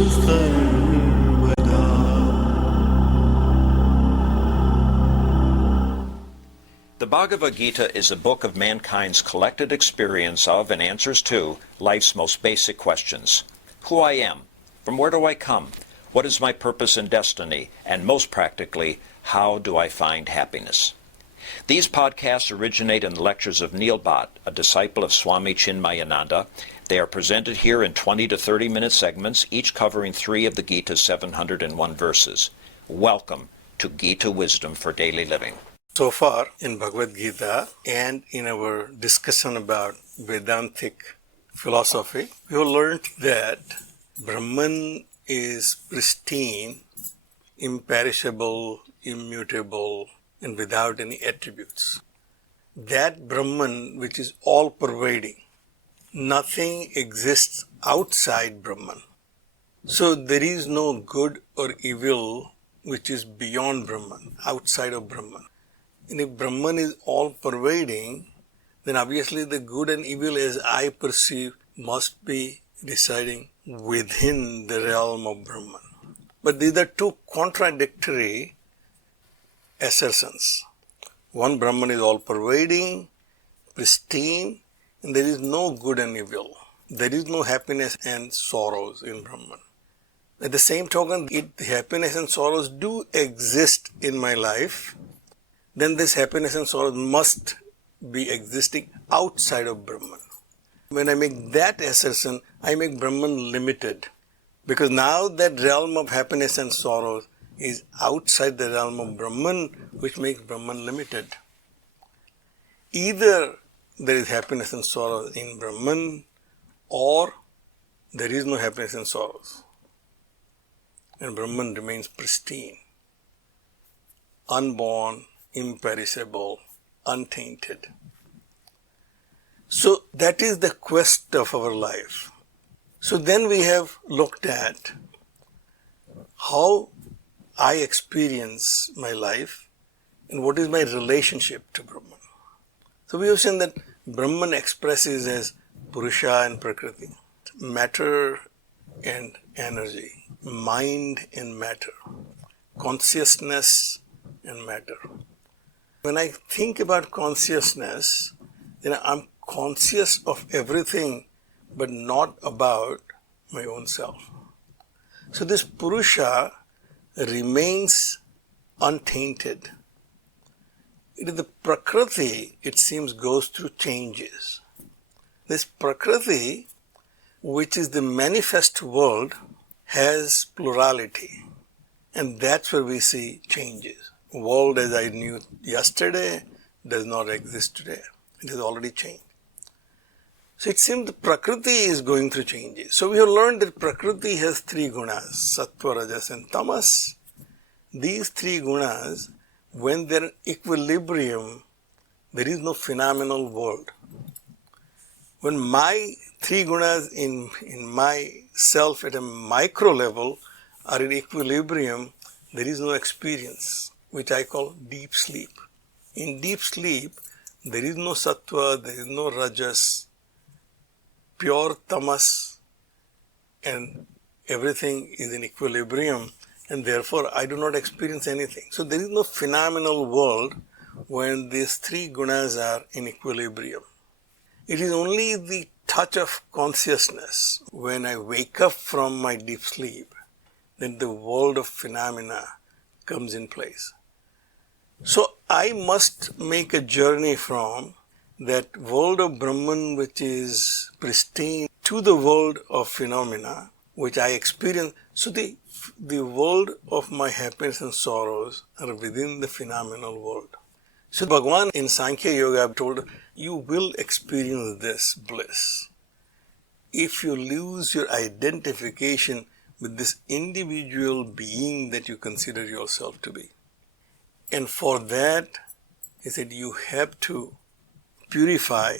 The Bhagavad Gita is a book of mankind's collected experience of and answers to life's most basic questions. Who I am, from where do I come, what is my purpose and destiny, and most practically, how do I find happiness? These podcasts originate in the lectures of Neil Bhatt, a disciple of Swami Chinmayananda. They are presented here in 20 to 30-minute segments, each covering 3 of the Gita's 701 verses. Welcome to Gita Wisdom for Daily Living. So far in Bhagavad Gita and in our discussion about Vedantic philosophy, we have learned that Brahman is pristine, imperishable, immutable, and without any attributes. That Brahman which is all-pervading, nothing exists outside Brahman. So there is no good or evil which is beyond Brahman, outside of Brahman. And if Brahman is all-pervading, then obviously the good and evil as I perceive must be residing within the realm of Brahman. But these are two contradictory assertions. One, Brahman is all-pervading, pristine, and there is no good and evil. There is no happiness and sorrows in Brahman. At the same token, if happiness and sorrows do exist in my life, then this happiness and sorrow must be existing outside of Brahman. When I make that assertion, I make Brahman limited. Because now that realm of happiness and sorrow is outside the realm of Brahman, which makes Brahman limited. Either there is happiness and sorrow in Brahman, or there is no happiness and sorrows. And Brahman remains pristine, unborn, imperishable, untainted. So that is the quest of our life. So then we have looked at how I experience my life and what is my relationship to Brahman. So we have seen that Brahman expresses as Purusha and Prakriti, matter and energy, mind and matter, consciousness and matter. When I think about consciousness, then I'm conscious of everything but not about my own self. So this Purusha remains untainted. It is the Prakriti, it seems, goes through changes. This Prakriti, which is the manifest world, has plurality. And that's where we see changes. World as I knew yesterday does not exist today. It has already changed. So it seems the Prakriti is going through changes. So we have learned that Prakriti has 3 gunas, Sattva, Rajas and Tamas. These 3 gunas, when they are in equilibrium, there is no phenomenal world. When my 3 gunas in my self at a micro level are in equilibrium, there is no experience, which I call deep sleep. In deep sleep, there is no Sattva, there is no Rajas, pure Tamas, and everything is in equilibrium, and therefore I do not experience anything. So there is no phenomenal world when these 3 gunas are in equilibrium. It is only the touch of consciousness when I wake up from my deep sleep, then the world of phenomena comes in place. So I must make a journey from that world of Brahman which is pristine to the world of phenomena which I experience. So the world of my happiness and sorrows are within the phenomenal world. So Bhagwan in Sankhya Yoga told, you will experience this bliss if you lose your identification with this individual being that you consider yourself to be. And for that, he said, you have to purify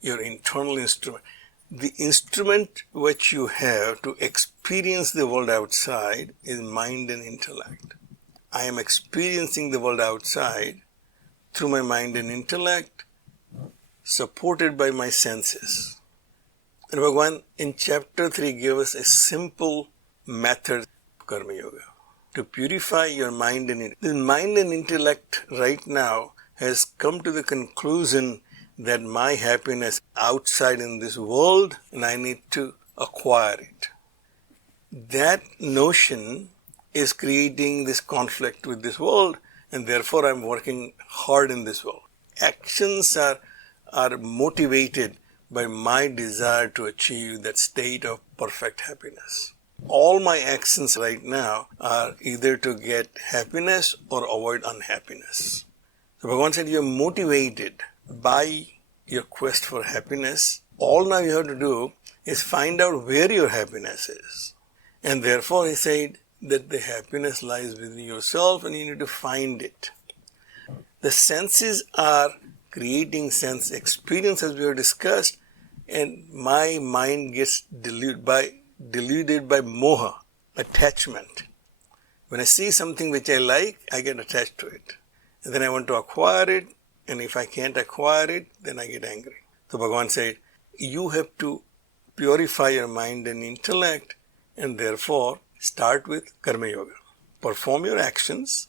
your internal instrument. The instrument which you have to experience the world outside is mind and intellect. I am experiencing the world outside through my mind and intellect, supported by my senses. And Bhagavan in chapter 3 gave us a simple methods of Karma Yoga. To purify your mind and intellect. This mind and intellect right now has come to the conclusion that my happiness outside in this world and I need to acquire it. That notion is creating this conflict with this world, and therefore I'm working hard in this world. Actions are motivated by my desire to achieve that state of perfect happiness. All my actions right now are either to get happiness or avoid unhappiness. So Bhagavan said you are motivated by your quest for happiness. All now you have to do is find out where your happiness is. And therefore he said that the happiness lies within yourself and you need to find it. The senses are creating sense experience as we have discussed, and my mind gets deluded by moha, attachment. When I see something which I like, I get attached to it. And then I want to acquire it, and if I can't acquire it, then I get angry. So Bhagavan said, you have to purify your mind and intellect, and therefore start with Karma Yoga. Perform your actions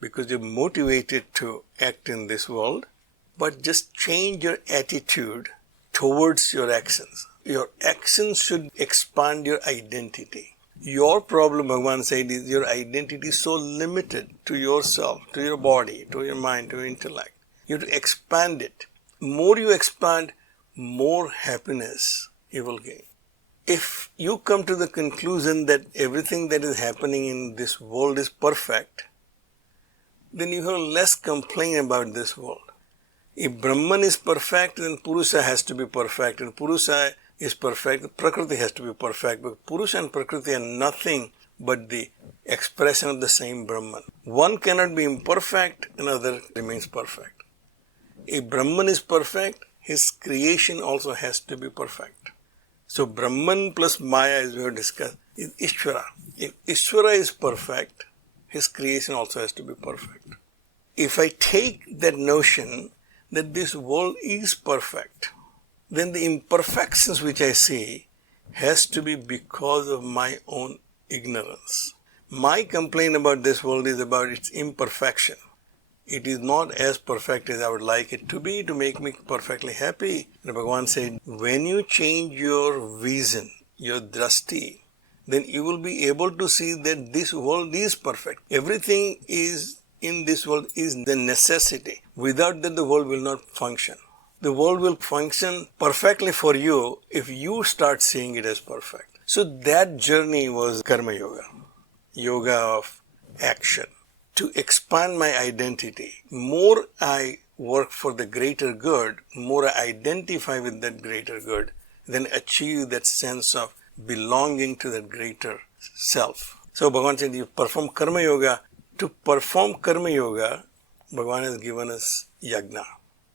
because you're motivated to act in this world, but just change your attitude towards your actions. Your actions should expand your identity. Your problem, Bhagavan said, is your identity is so limited to yourself, to your body, to your mind, to your intellect. You have to expand it. More you expand, more happiness you will gain. If you come to the conclusion that everything that is happening in this world is perfect, then you have less complaint about this world. If Brahman is perfect, then Purusha has to be perfect. And Purusha is perfect, Prakriti has to be perfect. But Purusha and Prakriti are nothing but the expression of the same Brahman. One cannot be imperfect, another remains perfect. If Brahman is perfect, his creation also has to be perfect. So Brahman plus Maya, as we have discussed, is Ishvara. If Ishvara is perfect, his creation also has to be perfect. If I take that notion that this world is perfect, then the imperfections which I see has to be because of my own ignorance. My complaint about this world is about its imperfection. It is not as perfect as I would like it to be to make me perfectly happy. And Bhagavan said, when you change your vision, your drasti, then you will be able to see that this world is perfect. Everything is in this world is the necessity. Without that, the world will not function. The world will function perfectly for you if you start seeing it as perfect. So that journey was Karma Yoga, yoga of action. To expand my identity, more I work for the greater good, more I identify with that greater good, then achieve that sense of belonging to that greater self. So Bhagavan said, you perform Karma Yoga. To perform Karma Yoga, Bhagavan has given us yajna.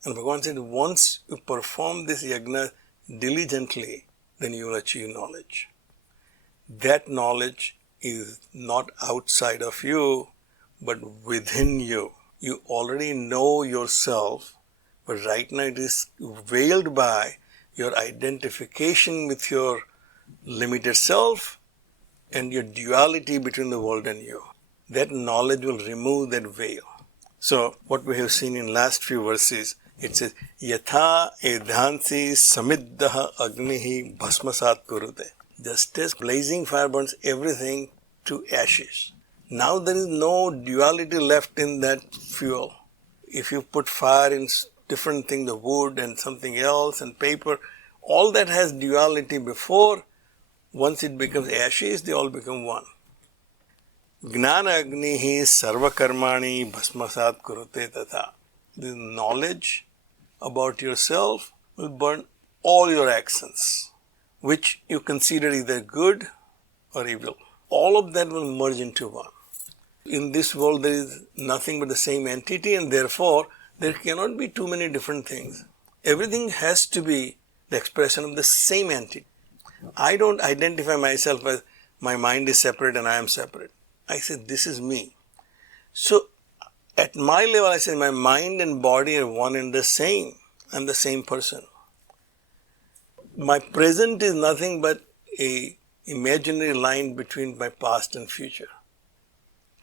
And Bhagavan said, once you perform this yajna diligently, then you will achieve knowledge. That knowledge is not outside of you, but within you. You already know yourself, but right now it is veiled by your identification with your limited self and your duality between the world and you. That knowledge will remove that veil. So, what we have seen in last few verses, it says, Yatha edhansi samiddaha agnihi bhasmasat kurute. Just as blazing fire burns everything to ashes. Now there is no duality left in that fuel. If you put fire in different things, the wood and something else and paper, all that has duality before. Once it becomes ashes, they all become one. Gnana agnihi sarva karmani bhasmasat kurute tatha. The knowledge about yourself will burn all your actions, which you consider either good or evil. All of that will merge into one. In this world, there is nothing but the same entity, and therefore, there cannot be too many different things. Everything has to be the expression of the same entity. I don't identify myself as my mind is separate and I am separate. I say, this is me. So, at my level, I say, my mind and body are one and the same. I'm the same person. My present is nothing but a imaginary line between my past and future.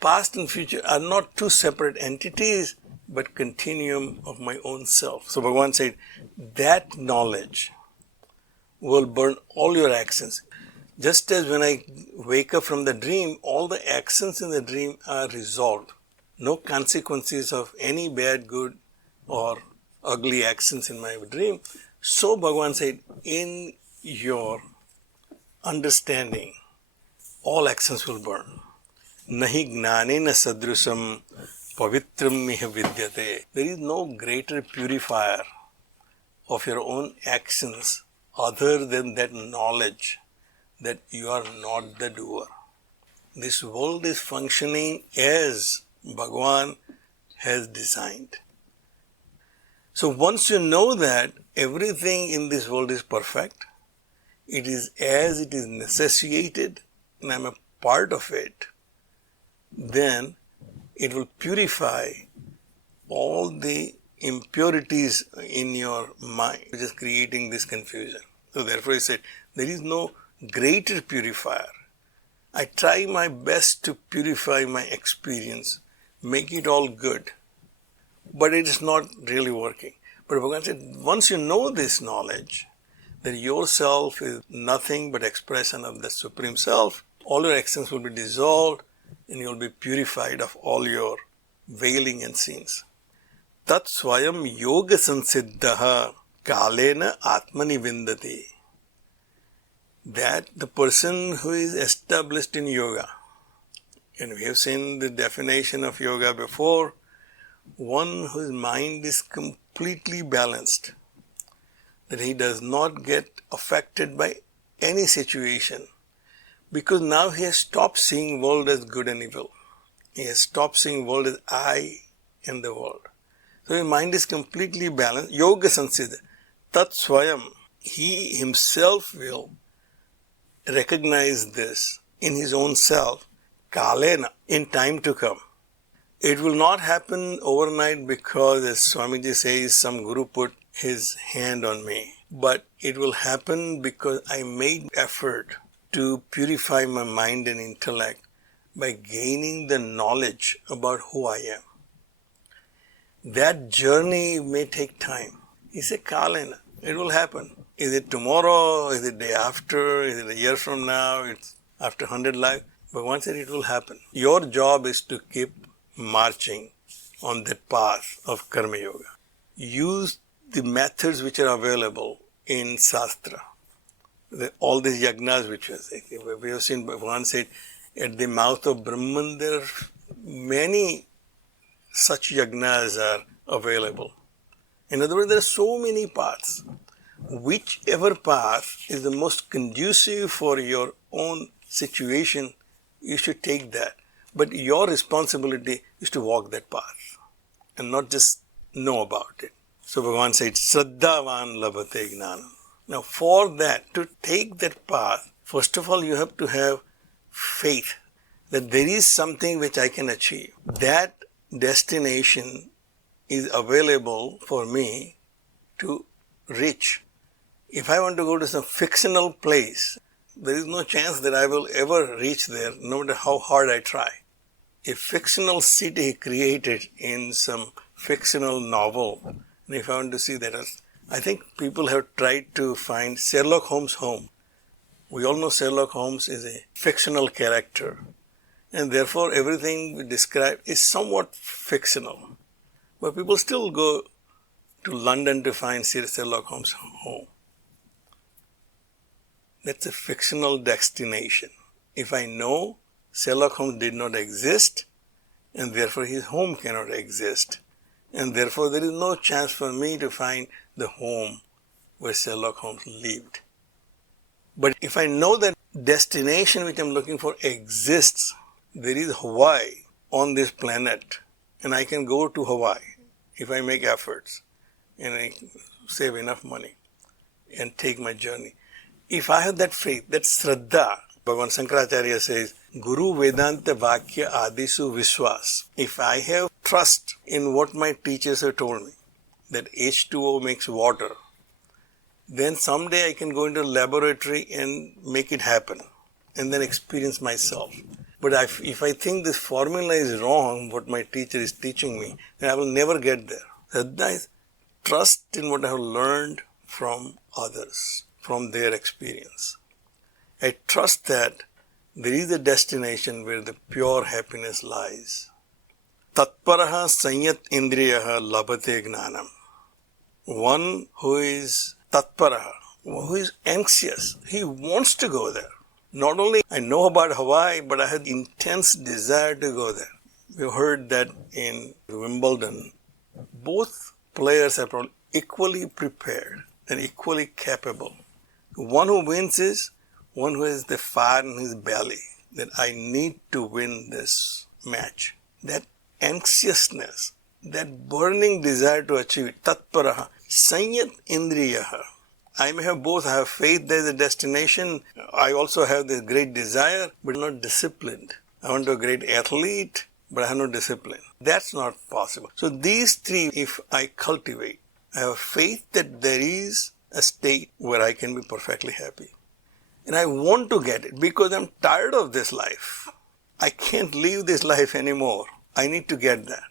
Past and future are not two separate entities, but continuum of my own self. So Bhagavan said, that knowledge will burn all your actions. Just as when I wake up from the dream, all the actions in the dream are resolved. No consequences of any bad, good, or ugly actions in my dream. So Bhagavan said, in your understanding, all actions will burn. Nahi gnanena sadrusam pavitram miha vidyate. There is no greater purifier of your own actions other than that knowledge that you are not the doer. This world is functioning as Bhagavan has designed. So once you know that everything in this world is perfect, it is as it is necessitated, and I am a part of it, then it will purify all the impurities in your mind, which is creating this confusion. So therefore he said, there is no greater purifier. I try my best to purify my experience, make it all good, but it is not really working. But Bhagavan said, once you know this knowledge, that yourself is nothing but expression of the Supreme Self, all your actions will be dissolved and you will be purified of all your veiling and sins. Tat swayam yoga sansiddhaha kalena atmani vindati. That the person who is established in yoga, and we have seen the definition of yoga before, one whose mind is completely balanced, that he does not get affected by any situation, because now he has stopped seeing world as good and evil. He has stopped seeing world as I and the world. So his mind is completely balanced. Yoga sansiddha. Tat swayam. He himself will recognize this in his own self. Kalena. In time to come. It will not happen overnight because, as Swamiji says, some guru put his hand on me. But it will happen because I made effort to purify my mind and intellect by gaining the knowledge about who I am. That journey may take time. He said, Kalena, it will happen. Is it tomorrow? Is it day after? Is it a year from now? It's after 100 lives? But once it will happen. Your job is to keep marching on that path of Karma Yoga. Use the methods which are available in Shastra. All these yagnas which we have seen, Bhagavan said, at the mouth of Brahman there are many such yagnas are available. In other words, there are so many paths. Whichever path is the most conducive for your own situation, you should take that. But your responsibility is to walk that path and not just know about it. So Bhagavan said, Shraddhavan labhate gnanam. Now for that, to take that path, first of all you have to have faith that there is something which I can achieve. That destination is available for me to reach. If I want to go to some fictional place, there is no chance that I will ever reach there, no matter how hard I try. A fictional city created in some fictional novel, and if I want to see that, I think people have tried to find Sherlock Holmes' home. We all know Sherlock Holmes is a fictional character, and therefore everything we describe is somewhat fictional. But people still go to London to find Sherlock Holmes' home. That's a fictional destination. If I know Sherlock Holmes did not exist, and therefore his home cannot exist, and therefore there is no chance for me to find the home where Sherlock Holmes lived. But if I know that destination which I am looking for exists, there is Hawaii on this planet, and I can go to Hawaii if I make efforts and I save enough money and take my journey. If I have that faith, that Shraddha, Bhagavan Shankaracharya says, Guru Vedanta Vakya Adisu Viswas. If I have trust in what my teachers have told me, that H2O makes water, then someday I can go into a laboratory and make it happen. and then experience myself. But if I think this formula is wrong, what my teacher is teaching me, then I will never get there. Shraddha is trust in what I have learned from others, from their experience. I trust that there is a destination where the pure happiness lies. Tatparaha sanyat indriyaha labhate gnanam. One who is tatparaha, who is anxious, he wants to go there. Not only I know about Hawaii, but I had intense desire to go there. We heard that in Wimbledon, both players are probably equally prepared and equally capable. One who wins is one who has the fire in his belly, that I need to win this match. That anxiousness, that burning desire to achieve it, tatparaha, sanyat indriyaha. I may have both. I have faith there is a destination. I also have this great desire, but not disciplined. I want to be a great athlete, but I have no discipline. That's not possible. So these three, if I cultivate, I have faith that there is a state where I can be perfectly happy. And I want to get it because I'm tired of this life. I can't live this life anymore. I need to get that.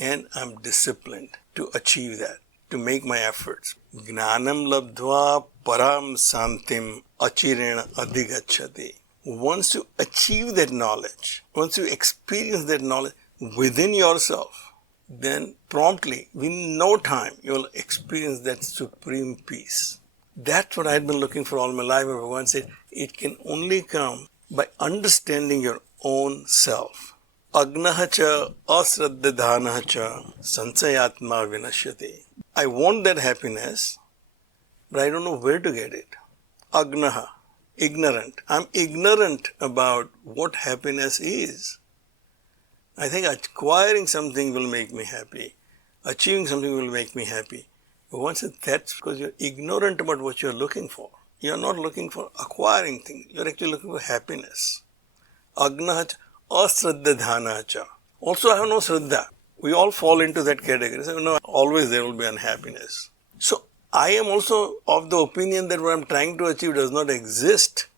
And I'm disciplined to achieve that, to make my efforts. Gnanam labdhva param santim achirena adhigacchati. Once you achieve that knowledge, once you experience that knowledge within yourself, then promptly, within no time, you will experience that supreme peace. That's what I had been looking for all my life. Bhagavan said, it can only come by understanding your own self. Agnaha cha asraddhadhanaha cha sansayatma vinashyati. I want that happiness, but I don't know where to get it. Agnaha, ignorant. I'm ignorant about what happiness is. I think acquiring something will make me happy. Achieving something will make me happy. But once that's because you're ignorant about what you're looking for. You're not looking for acquiring things. You're actually looking for happiness. Agnaha asraddhadhana cha. Also, I have no shraddha. We all fall into that category. So, no, always there will be unhappiness. So, I am also of the opinion that what I'm trying to achieve does not exist.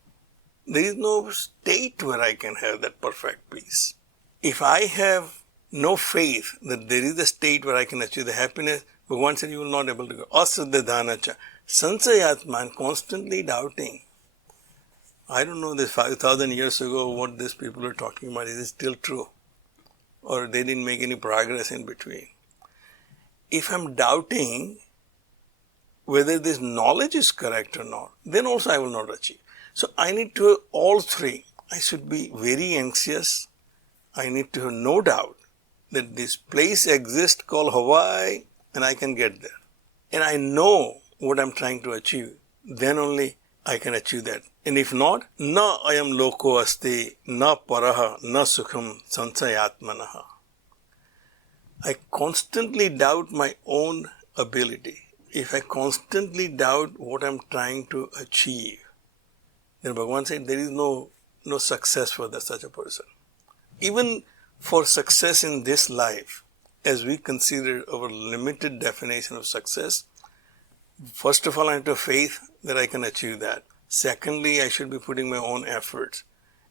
There is no state where I can have that perfect peace. If I have no faith that there is a state where I can achieve the happiness, Bhagavan said you will not be able to go. Asraddhadhana cha. Sansayatma, I'm constantly doubting. I don't know this 5,000 years ago what these people are talking about. Is it still true? Or they didn't make any progress in between. If I'm doubting whether this knowledge is correct or not, then also I will not achieve. So I need to have all three. I should be very anxious. I need to have no doubt that this place exists called Hawaii and I can get there. And I know what I'm trying to achieve. Then only I can achieve that. And if not, na ayam loko asti, na paraha, na sukham sansayatmanaha. I constantly doubt my own ability. If I constantly doubt what I'm trying to achieve, then Bhagavan said there is no success for such a person. Even for success in this life, as we consider our limited definition of success, first of all, I have to have faith that I can achieve that. Secondly, I should be putting my own efforts.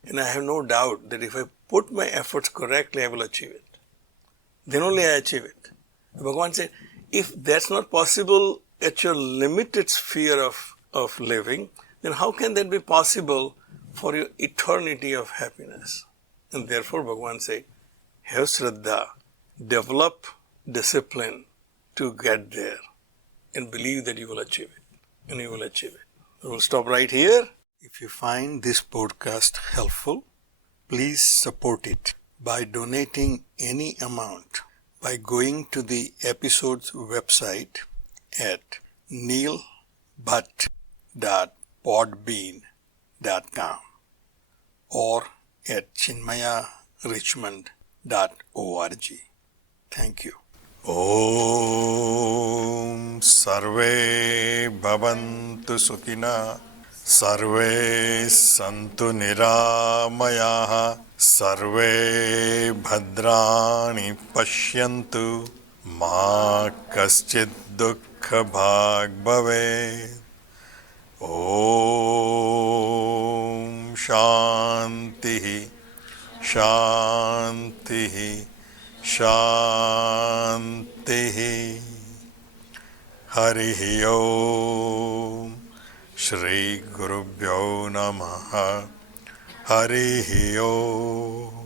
And I have no doubt that if I put my efforts correctly, I will achieve it. Then only I achieve it. Bhagavan said, if that's not possible at your limited sphere of living, then how can that be possible for your eternity of happiness? And therefore, Bhagavan said, have Shraddha, develop discipline to get there and believe that you will achieve it. And you will achieve it. We'll stop right here. If you find this podcast helpful, please support it by donating any amount by going to the episode's website at neilbhatt.podbean.com or at chinmayarichmond.org. Thank you. Om Sarve Bhavantu Sukhina Sarve Santu Niramayaha Sarve Bhadrani Pashyantu Ma Kaschid Dukkha Bhag Bhave Om Shanti, Shanti, Shanti. Harihi Om. Shri Gurubhyo Namaha. Harihi Om.